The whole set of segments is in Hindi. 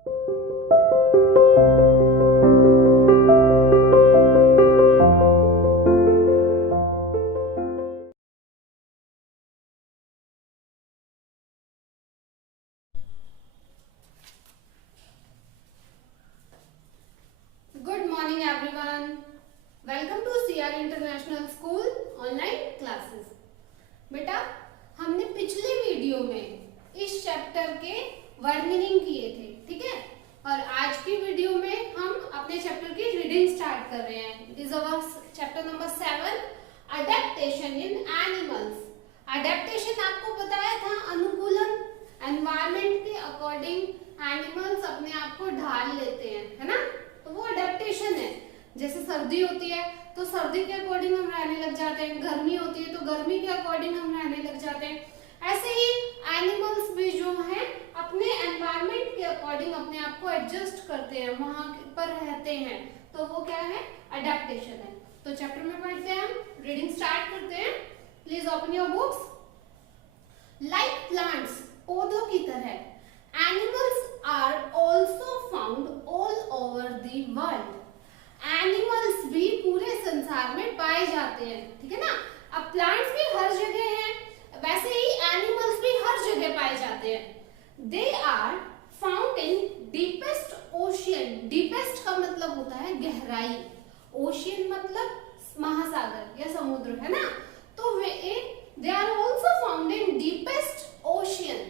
Good morning everyone, welcome to CR international school online classes. बेटा, हमने पिछले वीडियो में इस चैप्टर के वर्ड मीनिंग किए थे, ठीक है। और आज की वीडियो में हम अपने चैप्टर की रीडिंग स्टार्ट कर रहे हैं। It is our chapter number 7, adaptation in animals. Adaptation आपको बताया था, अनुकूलन, एनवायरमेंट के अकॉर्डिंग एनिमल्स अपने आप को ढाल लेते हैं, है ना। तो वो अडेप्टेशन है। जैसे सर्दी होती है तो सर्दी के अकॉर्डिंग हम रहने लग जाते हैं, गर्मी होती है तो गर्मी के अकॉर्डिंग हम रहने लग जाते हैं। ऐसे ही एनिमल्स भी जो हैं अपने एनवायरनमेंट के अकॉर्डिंग अपने आप को एडजस्ट करते हैं, वहां पर रहते हैं, तो वो क्या है, अडेप्टेशन है। तो चैप्टर में पढ़ते हैं, हम रीडिंग स्टार्ट करते हैं। Please open your books. Like plants, पौधों की तरह, animals are also found all over the world. Animals भी पूरे संसार में पाए जाते हैं, ठीक है ना। अब प्लांट्स भी हर जगह हैं, वैसे ही एनिमल्स भी हर जगह पाए जाते हैं। They are found in deepest ocean. Deepest का मतलब होता है गहराई, ओशियन मतलब महासागर या समुद्र, है ना। तो they are also found in deepest ocean,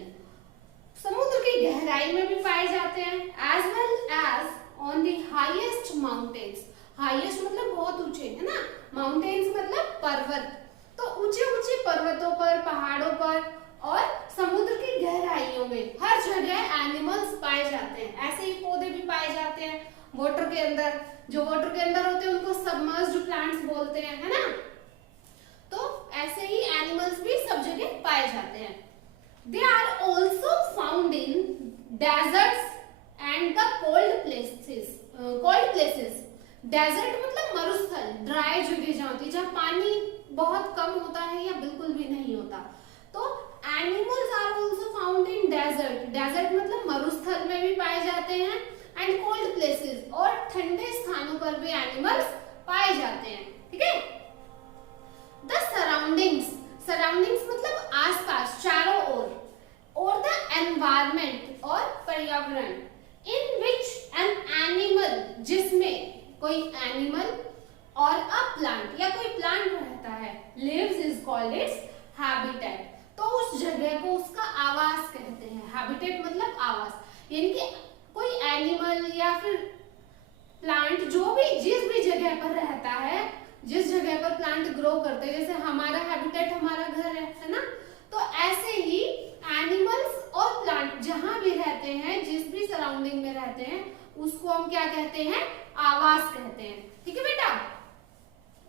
समुद्र की गहराई में भी पाए जाते हैं। As well as on the highest mountains. Highest मतलब बहुत ऊंचे, है ना। माउंटेन्स मतलब पर्वत। तो ऊंचे ऊंचे पर्वतों पर, पहाड़ों पर और समुद्र की गहराइयों में हर जगह एनिमल्स पाए जाते हैं। ऐसे ही पौधे भी पाए जाते हैं वाटर के अंदर। जो वाटर के अंदर होते हैं उनको सबमर्ज्ड प्लांट्स बोलते हैं, है ना। तो ऐसे ही एनिमल्स भी सब जगह पाए जाते हैं। They are also found in deserts and the cold places. Desert मतलब मरुस्थल, ड्राई जगह जहाँ होती है, जहाँ पानी बहुत कम होता है या बिल्कुल भी नहीं होता। तो animals are also found in desert. Desert मतलब मरुस्थल में भी पाए जाते हैं, and cold places, और ठंडे स्थानों पर भी animals पाए जाते हैं, ठीक है। The surroundings मतलब आसपास, चारों ओर, और द एनवायरमेंट और पर्यावरण, इन विच एन एनिमल, जिसमें कोई एनिमल और अ प्लांट या कोई प्लांट रहता है, lives is called its habitat. तो उस जगह को उसका आवास कहते हैं। हैबिटेट मतलब आवास, यानी कि कोई एनिमल या फिर प्लांट जो भी जिस भी जगह पर रहता है, जिस जगह पर प्लांट ग्रो करते हैं, जैसे हमारा हैबिटेट हमारा घर है ना। तो ऐसे ही एनिमल्स और प्लांट जहां भी रहते हैं, जिस भी सराउंडिंग में रहते हैं, उसको हम क्या कहते हैं, आवास कहते हैं, ठीक है बेटा।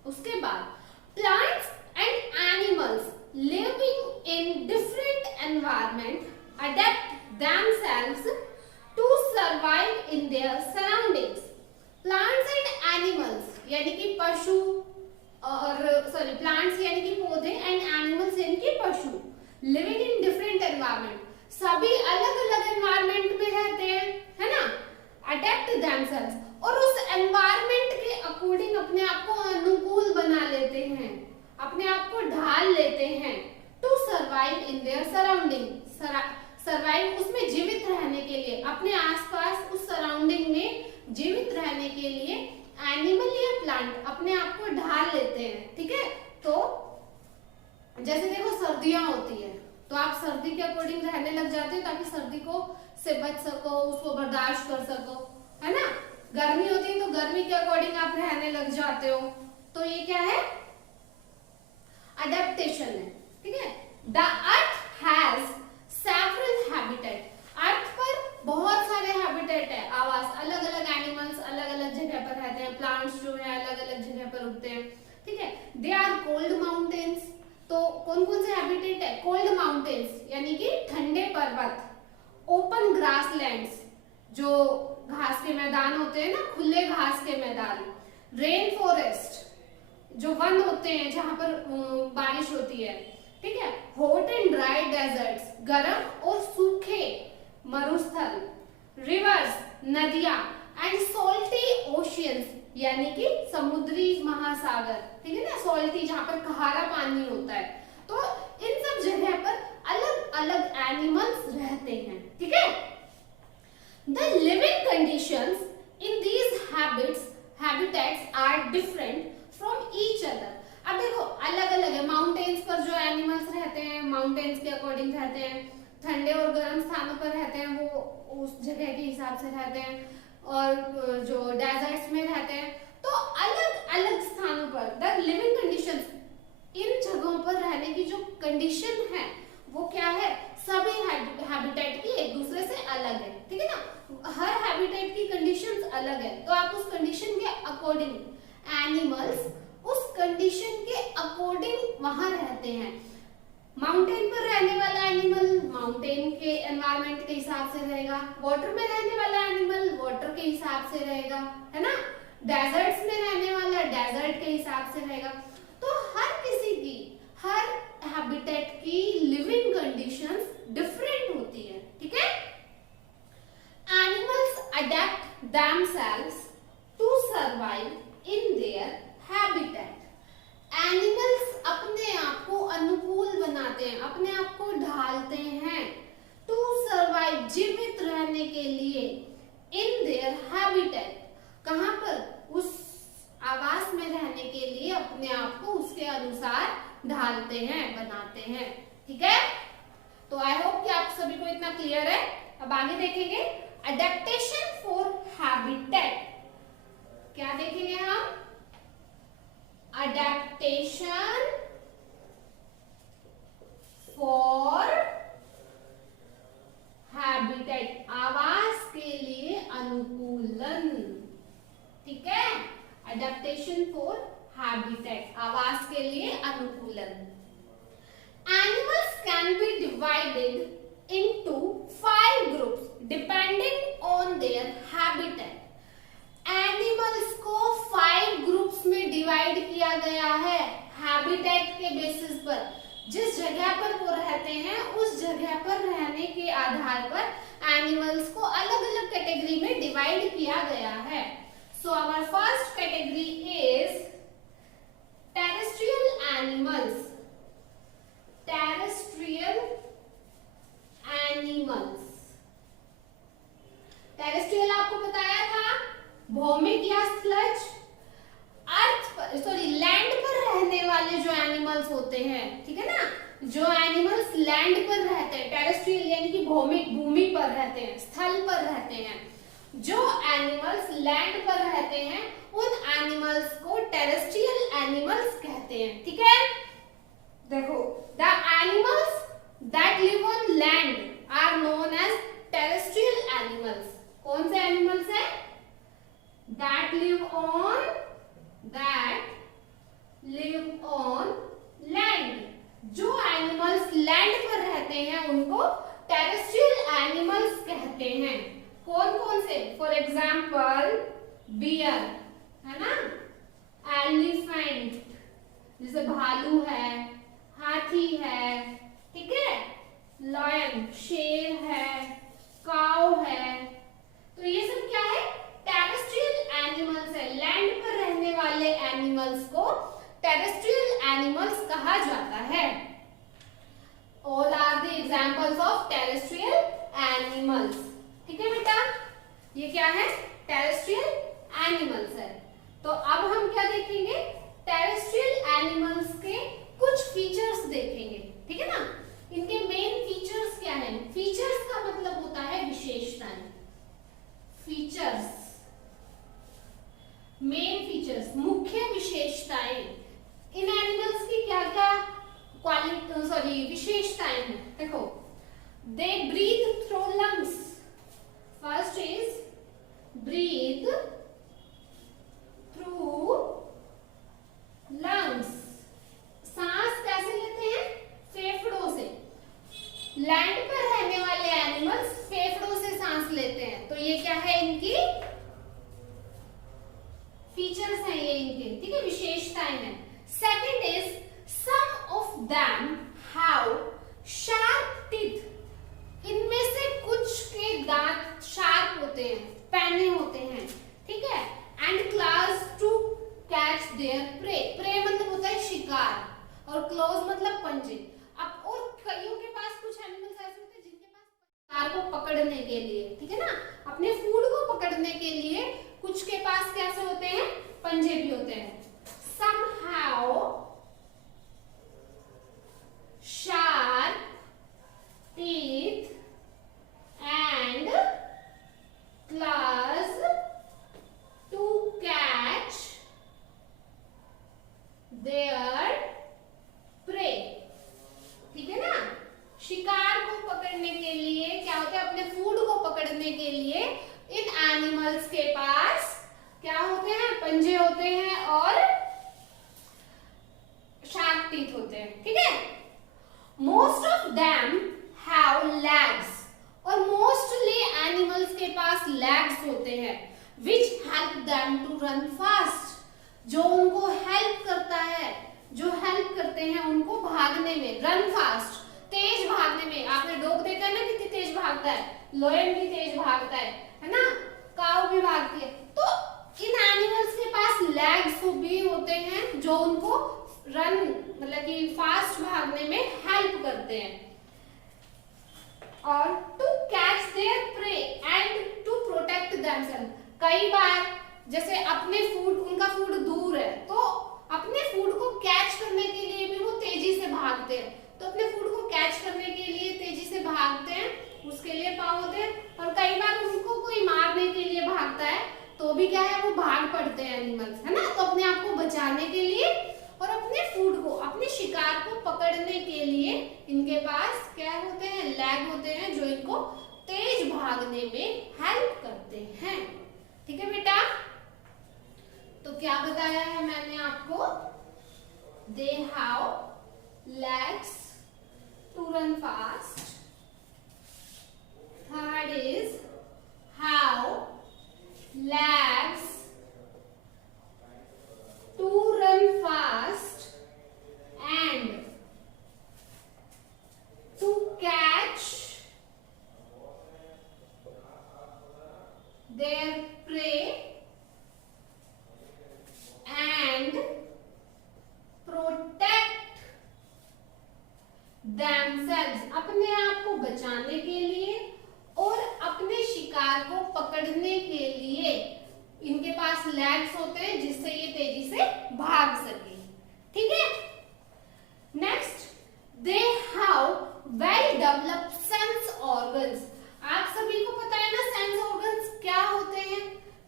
उसके बाद plants and animals living in different environment adapt themselves to survive in their surroundings. Plants and animals यानी कि पशु और प्लांट्स यानी कि पौधे, एंड एनिमल्स यानी कि पशु, लिविंग इन डिफरेंट एनवायरनमेंट, सभी अलग अलग एनवायरनमेंट में रहते हैं, है ना। अडेप्ट देमसेल्व्स, और उस एनवायरनमेंट के अकॉर्डिंग अपने आप को अनुकूल बना लेते हैं, अपने आप को ढाल लेते हैं। To survive in their surrounding, survive उसमें जीवित रहने के लिए, अपने आसपास उस सराउंडिंग में जीवित रहने के लिए एनिमल या प्लांट अपने आप को ढाल लेते हैं, ठीक है। तो जैसे देखो सर्दियां होती है तो आप सर्दी के अकॉर्डिंग रहने लग जाते हो, ताकि सर्दी को से बच सको, उसको बर्दाश्त कर सको, है ना। गर्मी होती है तो गर्मी के अकॉर्डिंग आप रहने लग जाते हो। तो ये क्या है, अडेप्टेशन है, ठीक है। The earth has several habitat. Earth पर बहुत सारे हैबिटेट है, आवास, अलग अलग एनिमल्स अलग अलग जगह पर रहते हैं, प्लांट्स जो है अलग अलग जगह पर उगते हैं, ठीक है। दे आर कोल्ड माउंटेन्स, तो कौन कौन से हैबिटेट है, कोल्ड माउंटेन्स यानी कि ठंडे पर्वत, ओपन ग्रासलैंड्स जो घास के मैदान होते हैं ना, खुले घास के मैदान, रेन फॉरेस्ट जो वन होते हैं जहां पर बारिश होती है, ठीक है। हॉट एंड ड्राई डेजर्ट्स, गर्म और सूखे मरुस्थल, रिवर्स उस जगह के हिसाब से रहते हैं, और जो डेजर्ट्स में रहते हैं तो अलग अलग स्थानों पर द लिविंग कंडीशंस, इन जगहों पर रहने की जो कंडीशन है वो क्या है, सभी हैबिटेट की एक दूसरे से अलग है, ठीक है ना। हर हैबिटेट की कंडीशंस अलग है, तो आप उस कंडीशन के अकॉर्डिंग एनिमल्स उस कंडीशन के अकॉर्डिंग वहां रहते हैं। माउंटेन पर रहने वाला एनिमल माउंटेन के एनवायरनमेंट के हिसाब से रहेगा, वाटर में रहने वाला एनिमल वाटर के हिसाब से रहेगा, है ना। डेजर्ट्स में रहने वाला डेजर्ट के हिसाब से रहेगा। तो हर किसी की, हर हैबिटेट की लिविंग कंडीशंस डिफरेंट होती है, ठीक है। Animals adapt themselves to survive in their habitat. Animals अपने आप को अनुकूल बनाते हैं, अपने आप को ढालते हैं, टू सर्वाइव, जीवित रहने के लिए, इन देयर हैबिटेट, कहां पर, उस आवास में रहने के लिए अपने आप को उसके अनुसार ढालते हैं, बनाते हैं, ठीक है। तो आई होप कि आप सभी को इतना क्लियर है। अब आगे देखेंगे अडेप्टेशन फॉर हैबिटेट। क्या देखेंगे हम, अडेप्टेशन फॉर हैबिटेट, आवास के लिए अनुकूलन, ठीक है। अडेप्टेशन फॉर हैबिटेट, आवास के लिए अनुकूलन। Animals can be divided into 5 groups depending on their habitat. Animals को 5 ग्रुप्स में डिवाइड किया गया है हैबिटेट के बेसिस पर। जिस जगह पर वो रहते हैं उस जगह पर रहने के आधार पर एनिमल्स को अलग अलग कैटेगरी में डिवाइड किया गया है। So our first category is terrestrial animals. Terrestrial animals, terrestrial आपको बताया था भौमिक या स्थलज, अर्थ पर, सॉरी लैंड पर रहने वाले जो एनिमल्स होते हैं, ठीक है ना। जो एनिमल्स लैंड पर रहते हैं, टेरेस्ट्रियल यानी कि भौमिक, भूमि पर रहते हैं, स्थल पर रहते हैं। जो एनिमल्स लैंड पर रहते हैं उन एनिमल्स को टेरेस्ट्रियल एनिमल्स कहते हैं, ठीक है। देखो, the animals that live on land are known as terrestrial animals. कौन से एनिमल्स है, that live on land। जो एनिमल्स लैंड पर रहते हैं उनको टेरेस्ट्रियल एनिमल्स कहते हैं। कौन कौन से, फॉर एग्जाम्पल बियर, है ना, एलिफेंट जैसे भालू है, हाथी है, ठीक है, लायन शेर है, काऊ है। तो ये सब क्या है, टेरेस्ट्रियल एनिमल्स है। लैंड पर रहने वाले एनिमल्स को टेरेस्ट्रियल एनिमल्स कहा जाता है। All are the examples of terrestrial animals, ठीक है बेटा। ये क्या है, टेरेस्ट्रियल एनिमल्स है। तो अब हम क्या देखेंगे, टेरेस्ट्रियल एनिमल्स के कुछ फीचर्स देखेंगे, ठीक है ना। इनके मेन फीचर्स क्या है, फीचर्स का मतलब होता है विशेषताएं। फीचर्स, मेन फीचर्स, मुख्य विशेषताएं। इन एनिमल्स की क्या क्या क्वालिटी, सॉरी विशेषताएं हैं, देखो। They breathe through lungs. First is breathe through lungs. सांस कैसे लेते हैं, फेफड़ों से। लैंड पर रहने वाले एनिमल्स फेफड़ों से सांस लेते हैं। तो ये क्या है, इनकी फीचर्स हैं ये इनके, ठीक है, विशेषताएं हैं। Second is some of them have sharp teeth. इनमें से कुछ के दांत शार्प होते हैं, पैने होते हैं, ठीक है। And claws to catch their prey. Prey मतलब होता है शिकार, और क्लोज मतलब पंजे। अब और कईयों के पास कुछ एनिमल्स ऐसे होते हैं जिनके पास शिकार को पकड़ने के लिए, ठीक है ना, अपने फूड को पकड़ने के लिए कुछ के पास कैसे होते हैं, पंजे भी होते हैं। Some have sharp teeth and animals के पास क्या होते हैं, पंजे होते हैं और शार्प टीथ होते हैं, ठीक है। Most of them have legs, और मोस्टली एनिमल्स के पास लेग्स होते हैं which help them to run fast, जो उनको हेल्प करता है, जो हेल्प करते हैं उनको भागने में, रन फास्ट, तेज भागने में। आपने डॉग देखा है ना कितनी तेज भागता है, लायन भी तेज भागता है ना, काऊ भी भागती है। तो इन एनिमल्स के पास लेग्स भी होते हैं जो उनको रन मतलब कि फास्ट भागने में हेल्प करते हैं। और to catch their prey and to protect themself, कई बार जैसे अपने फूड, उनका फूड दूर है तो अपने फूड को कैच करने के लिए भी वो तेजी से भागते हैं, तो अपने फूड को कैच करने के लिए तेजी से भागते हैं, उसके लिए पाँव होते हैं। और कई बार उनको कोई मारने के लिए भागता है तो भी क्या है, वो भाग पड़ते हैं एनिमल्स, है ना। तो अपने आप को बचाने के लिए और अपने फूड को, अपने शिकार को पकड़ने के लिए इनके पास क्या होते हैं, लेग होते हैं जो इनको तेज भागने में हेल्प करते हैं, ठीक है बेटा। तो क्या बताया है मैंने आपको, they have legs to run fast, third is how legs to run fast and to catch their prey and protect themselves, अपने आप को बचाने के लिए और अपने शिकार को पकड़ने के लिए इनके पास लेग्स होते हैं जिससे ये तेजी से भाग सके, ठीक है। Next, they have well developed sense organs, आप सभी को पता है ना सेंस ऑर्गन्स क्या होते हैं,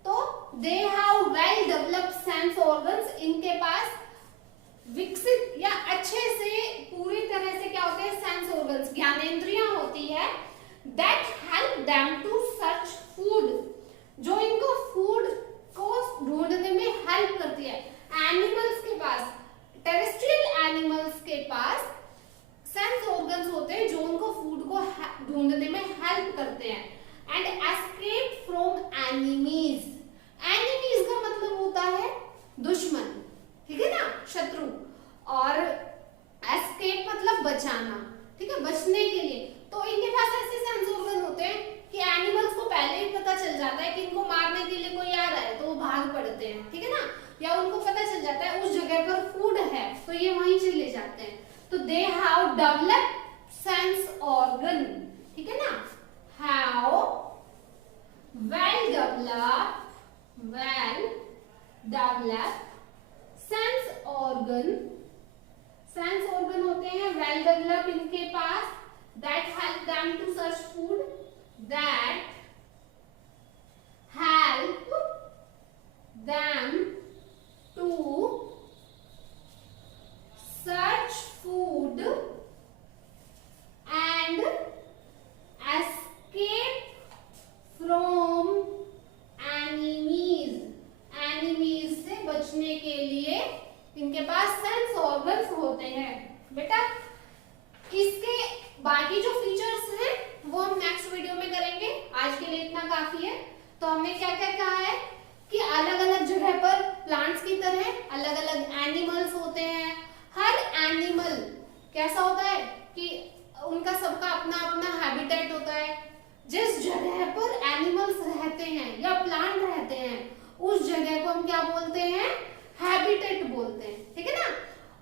तो they have well developed sense organs, इनके पास विकसित या अच्छे से पूरी तरह से क्या होते हैं, सेंस ऑर्गन्स, ज्ञानेंद्रियां होती है, that help them to search food, जो इनको फूड को ढूंढने में हेल्प करती है। एनिमल्स के पास, टेरेस्ट्रियल एनिमल्स के पास सेंस ऑर्गन्स होते हैं जो उनको फूड को ढूंढने में हेल्प करते हैं। And escape from enemies, enemies का मतलब होता है दुश्मन, ठीक है ना, शत्रु, और एस्केप मतलब बचाना, ठीक है, बचने के लिए। तो इनके पास ऐसे सेंस ऑर्गन होते हैं कि एनिमल्स को पहले ही पता चल जाता है कि इनको मारने के लिए कोई आ रहा है तो वो भाग पड़ते हैं, ठीक है ना, या उनको पता चल जाता है उस जगह पर फूड है तो ये वहीं चले जाते हैं। तो they have developed sense organ, ठीक है ना, have well developed sense organ, sense organ होते हैं वेल डेवलप इनके पास, that help them to search food, that help them to search food and escape from enemies, enemies से बचने के लिए इनके पास सेंस ऑर्गन्स होते हैं बेटा। इसके बाकी जो फीचर्स हैं वो हम नेक्स्ट वीडियो में करेंगे, आज के लिए इतना काफी है। तो हमने क्या क्या कहा है कि अलग अलग जगह पर प्लांट्स की तरह अलग अलग एनिमल्स होते हैं। हर एनिमल कैसा होता है कि उनका सबका अपना अपना हैबिटेट होता है, जिस जगह पर एनिमल्स रहते हैं या प्लांट रहते हैं उस जगह को हम क्या बोलते हैं, हैबिटेट बोलते हैं, ठीक है ना।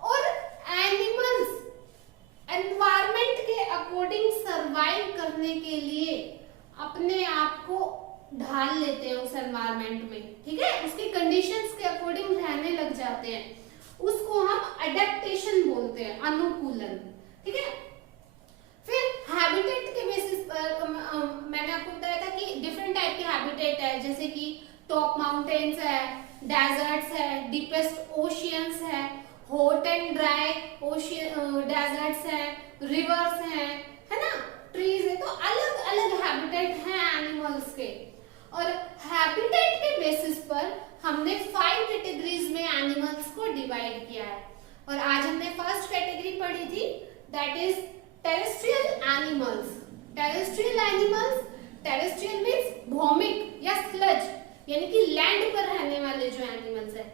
और एनिमल्स एनवायरमेंट के अकॉर्डिंग सरवाइव करने के लिए अपने आप को ढाल लेते हैं उस एनवायरमेंट में, ठीक है, उसकी कंडीशंस के अकॉर्डिंग रहने लग जाते हैं, उसको हम एडेप्टेशन बोलते हैं, अनुकूलन, ठीक है। फिर हैबिटेट के बेसिस पर मैंने आपको बताया था कि डिफरेंट टाइप के हैबिटेट है, जैसे कि टॉप माउंटेन्स है, डेजर्ट्स है, डीपेस्ट ओशियंस है, hot and dry ocean deserts हैं, रिवर्स हैं, है ना, ट्रीज है। तो अलग अलग हैबिटेट हैं एनिमल्स के। और हैबिटेट के बेसिस पर हमने 5 कैटेगरीज में एनिमल्स को डिवाइड किया है। और आज हमने फर्स्ट कैटेगरी पढ़ी थी, that is terrestrial animals. Terrestrial animals, terrestrial means भौमिक या स्लज, यानी कि लैंड पर रहने वाले जो एनिमल्स है।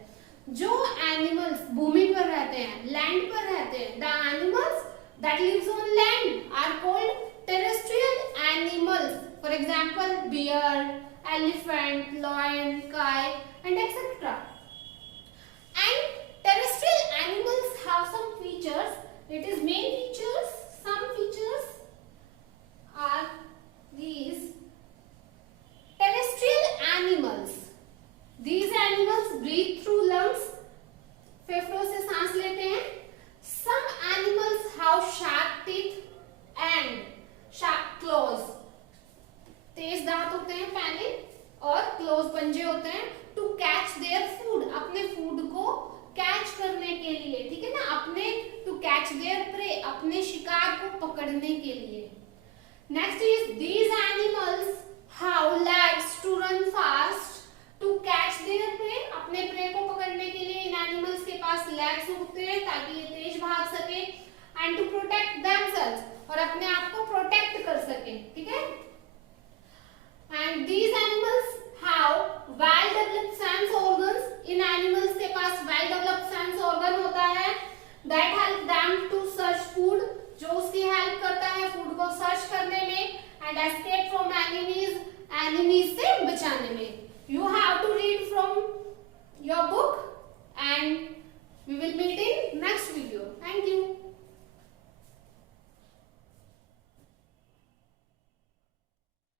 जो एनिमल्स भूमि पर रहते हैं, लैंड पर रहते हैं, the animals that lives on land are called terrestrial animals. For example bear, elephant, lion, kite, and etc. And terrestrial animals have some features. It is main features. Some features are these. Terrestrial animals. These animals breathe through lungs. फेफड़ों से सांस लेते हैं. Some animals have sharp teeth and sharp claws. तेज दांत होते हैं पहले और क्लोज पंजे होते हैं टू कैच देयर फूड, अपने फूड को कैच करने के लिए, ठीक है ना, अपने टू कैच देयर प्रे, अपने शिकार को पकड़ने के लिए। Next is these animals